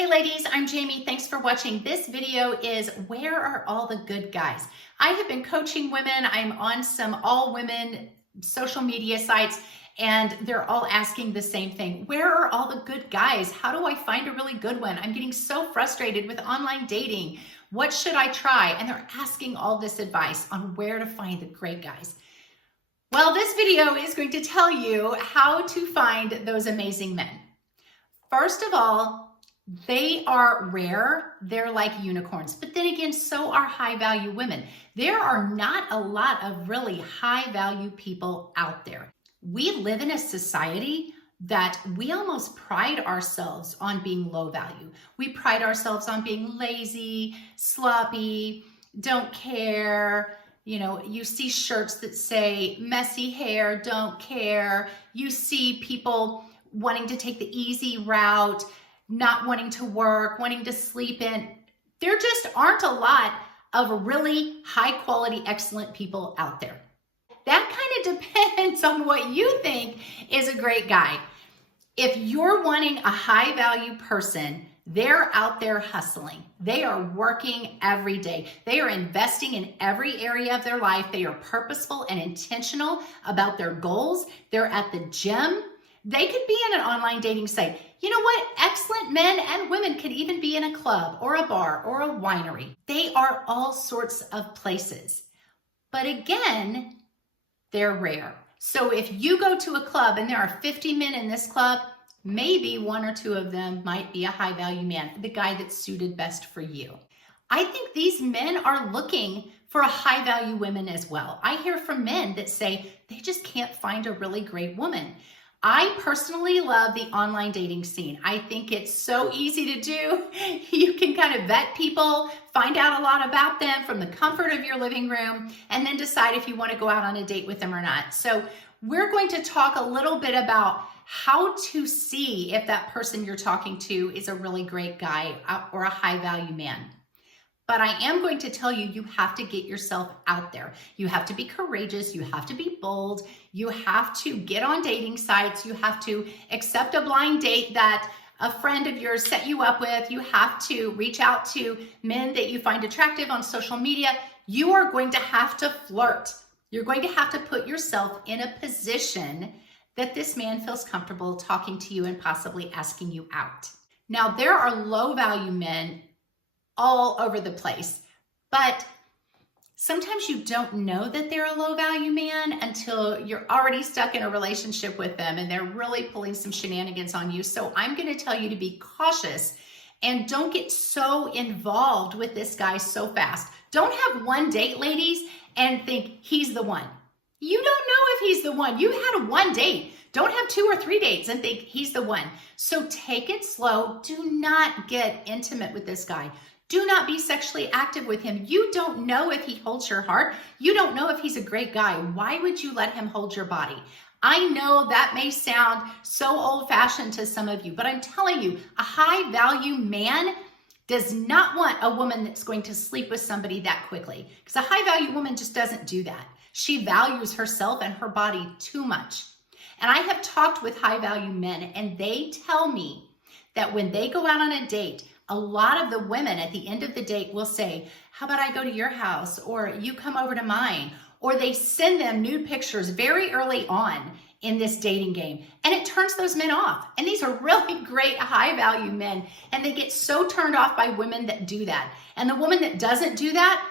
Hey ladies, I'm Jamie. Thanks for watching. This video is where are all the good guys? I have been coaching women. I'm on some all women social media sites and they're all asking the same thing. Where are all the good guys? How do I find a really good one? I'm getting so frustrated with online dating. What should I try? And they're asking all this advice on where to find the great guys. Well, this video is going to tell you how to find those amazing men. First of all, they are rare. They're like unicorns. But then again, so are high value women. There are not a lot of really high value people out there. We live in a society that we almost pride ourselves on being low value. We pride ourselves on being lazy, sloppy, don't care. You know, you see shirts that say messy hair, don't care. You see people wanting to take the easy route, not wanting to work, wanting to sleep in. There just aren't a lot of really high quality, excellent people out there. That kind of depends on what you think is a great guy. If you're wanting a high value person, they're out there hustling. They are working every day. They are investing in every area of their life. They are purposeful and intentional about their goals. They're at the gym. They could be in an online dating site. You know what? Excellent men and women could even be in a club or a bar or a winery. They are all sorts of places. But again, they're rare. So if you go to a club and there are 50 men in this club, maybe one or two of them might be a high value man, the guy that's suited best for you. I think these men are looking for a high value woman as well. I hear from men that say they just can't find a really great woman. I personally love the online dating scene. I think it's so easy to do. You can kind of vet people, find out a lot about them from the comfort of your living room, and then decide if you want to go out on a date with them or not. So we're going to talk a little bit about how to see if that person you're talking to is a really great guy or a high value man. But I am going to tell you, you have to get yourself out there. You have to be courageous. You have to be bold. You have to get on dating sites. You have to accept a blind date that a friend of yours set you up with. You have to reach out to men that you find attractive on social media. You are going to have to flirt. You're going to have to put yourself in a position that this man feels comfortable talking to you and possibly asking you out. Now, there are low value men all over the place, but sometimes you don't know that they're a low value man until you're already stuck in a relationship with them and they're really pulling some shenanigans on you. So I'm going to tell you to be cautious and don't get so involved with this guy so fast. Don't have one date, ladies, and think he's the one. You don't know if he's the one. You had one date. Don't have 2 or 3 dates and think he's the one. So take it slow. Do not get intimate with this guy. Do not be sexually active with him. You don't know if he holds your heart. You don't know if he's a great guy. Why would you let him hold your body? I know that may sound so old-fashioned to some of you, but I'm telling you, a high-value man does not want a woman that's going to sleep with somebody that quickly, because a high-value woman just doesn't do that. She values herself and her body too much. And I have talked with high-value men, and they tell me that when they go out on a date, a lot of the women at the end of the date will say, how about I go to your house, or you come over to mine, or they send them nude pictures very early on in this dating game, and it turns those men off. And these are really great high value men, and they get so turned off by women that do that. And the woman that doesn't do that,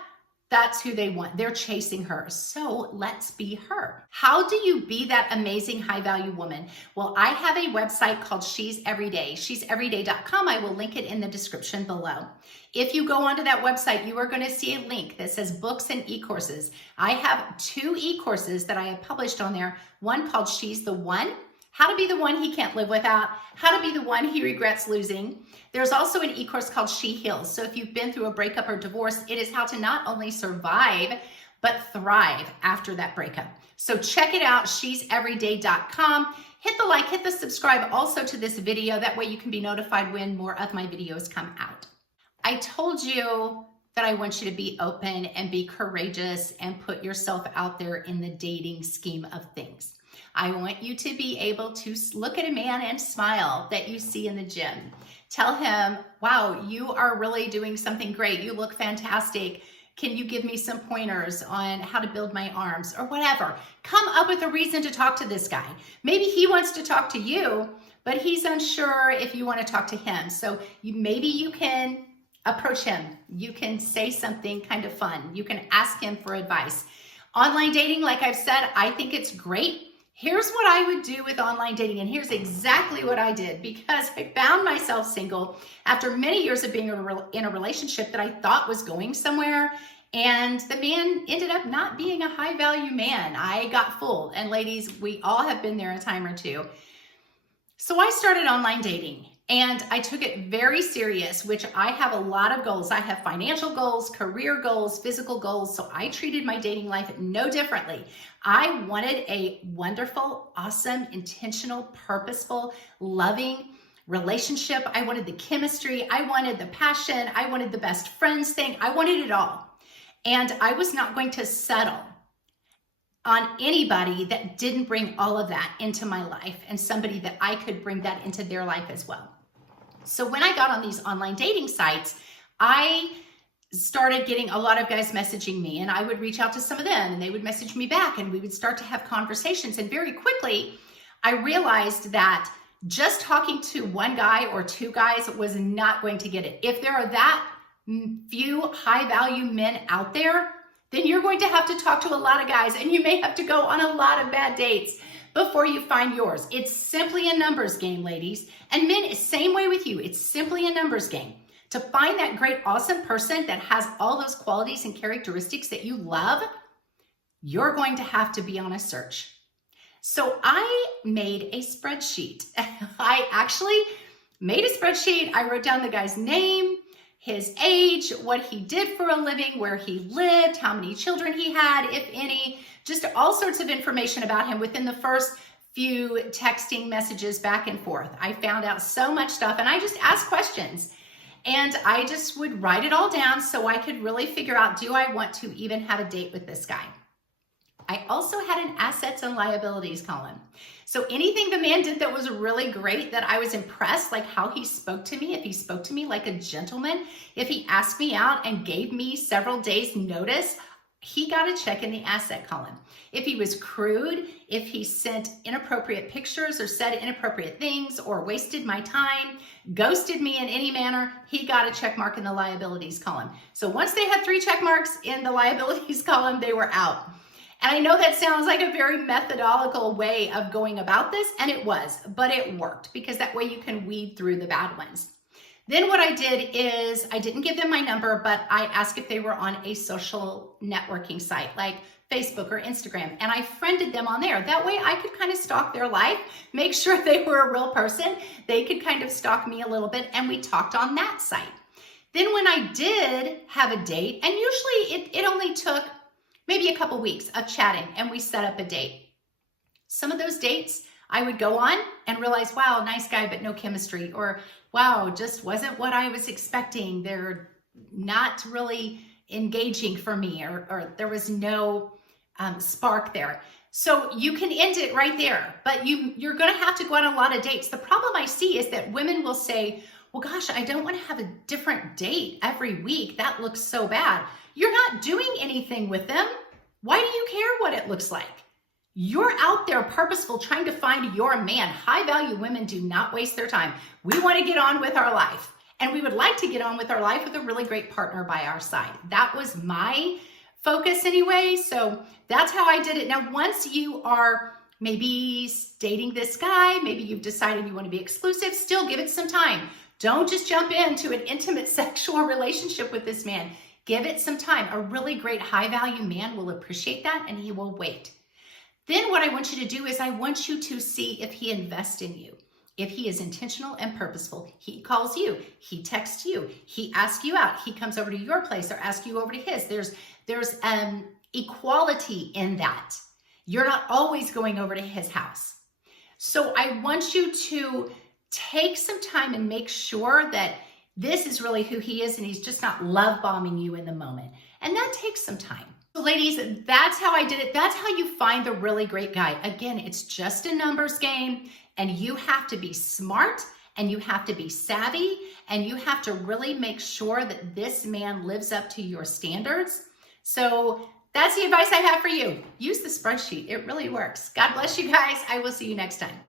that's who they want. They're chasing her. So let's be her. How do you be that amazing high value woman? Well, I have a website called She's Everyday, she'severyday.com. I will link it in the description below. If you go onto that website, you are going to see a link that says books and e-courses. I have 2 e-courses that I have published on there. One called She's the One, how to be the one he can't live without, how to be the one he regrets losing. There's also an e-course called She Heals. So if you've been through a breakup or divorce, it is how to not only survive, but thrive after that breakup. So check it out, she'severyday.com. Hit the like, hit the subscribe also to this video. That way you can be notified when more of my videos come out. I told you that I want you to be open and be courageous and put yourself out there in the dating scheme of things. I want you to be able to look at a man and smile that you see in the gym, Tell him, wow, you are really doing something great. You look fantastic. Can you give me some pointers on how to build my arms or whatever? Come up with a reason to talk to this guy. Maybe he wants to talk to you, but he's unsure if you want to talk to him. So maybe you can approach him. You can say something kind of fun. You can ask him for advice. Online dating, like I've said, I think it's great. Here's what I would do with online dating, and here's exactly what I did, because I found myself single after many years of being in a relationship that I thought was going somewhere, and the man ended up not being a high-value man. I got fooled, and ladies, we all have been there a time or two. So I started online dating, and I took it very serious, which I have a lot of goals. I have financial goals, career goals, physical goals, so I treated my dating life no differently. I wanted a wonderful, awesome, intentional, purposeful, loving relationship. I wanted the chemistry. I wanted the passion. I wanted the best friends thing. I wanted it all. And I was not going to settle on anybody that didn't bring all of that into my life, and somebody that I could bring that into their life as well. So when I got on these online dating sites, I started getting a lot of guys messaging me, and I would reach out to some of them and they would message me back, and we would start to have conversations. And very quickly, I realized that just talking to one guy or two guys was not going to get it. If there are that few high value men out there, then you're going to have to talk to a lot of guys, and you may have to go on a lot of bad dates before you find yours. It's simply a numbers game, ladies. And men, same way with you. It's simply a numbers game. To find that great, awesome person that has all those qualities and characteristics that you love, you're going to have to be on a search. So I made a spreadsheet. I actually made a spreadsheet. I wrote down the guy's name, his age, what he did for a living, where he lived, how many children he had, if any, just all sorts of information about him within the first few texting messages back and forth. I found out so much stuff, and I just asked questions, and I just would write it all down so I could really figure out, do I want to even have a date with this guy? I also had an assets and liabilities column. So anything the man did that was really great, that I was impressed, like how he spoke to me, if he spoke to me like a gentleman, if he asked me out and gave me several days notice, he got a check in the asset column. If he was crude, if he sent inappropriate pictures or said inappropriate things or wasted my time, ghosted me in any manner, he got a check mark in the liabilities column. So once they had 3 check marks in the liabilities column, they were out. And I know that sounds like a very methodological way of going about this, and it was, but it worked, because that way you can weed through the bad ones. Then what I did is I didn't give them my number, but I asked if they were on a social networking site like Facebook or Instagram, and I friended them on there. That way I could kind of stalk their life, make sure they were a real person. They could kind of stalk me a little bit, and we talked on that site. Then when I did have a date, and usually it only took maybe a couple weeks of chatting, and we set up a date. Some of those dates I would go on and realize, wow, nice guy, but no chemistry, or wow, just wasn't what I was expecting. They're not really engaging for me, or there was no spark there. So you can end it right there, but you're gonna have to go on a lot of dates. The problem I see is that women will say, well, gosh, I don't want to have a different date every week. That looks so bad. You're not doing anything with them. Why do you care what it looks like? You're out there purposeful trying to find your man. High value women do not waste their time. We want to get on with our life, and we would like to get on with our life with a really great partner by our side. That was my focus anyway. So that's how I did it. Now, once you are maybe dating this guy, maybe you've decided you want to be exclusive, still give it some time. Don't just jump into an intimate sexual relationship with this man. Give it some time. A really great high value man will appreciate that, and he will wait. Then what I want you to do is I want you to see if he invests in you. If he is intentional and purposeful, he calls you, he texts you, he asks you out, he comes over to your place or asks you over to his. There's equality in that. You're not always going over to his house. So I want you to take some time and make sure that this is really who he is, and he's just not love bombing you in the moment. And that takes some time. So ladies, that's how I did it. That's how you find the really great guy. Again, it's just a numbers game, and you have to be smart and you have to be savvy, and you have to really make sure that this man lives up to your standards. So that's the advice I have for you. Use the spreadsheet. It really works. God bless you guys. I will see you next time.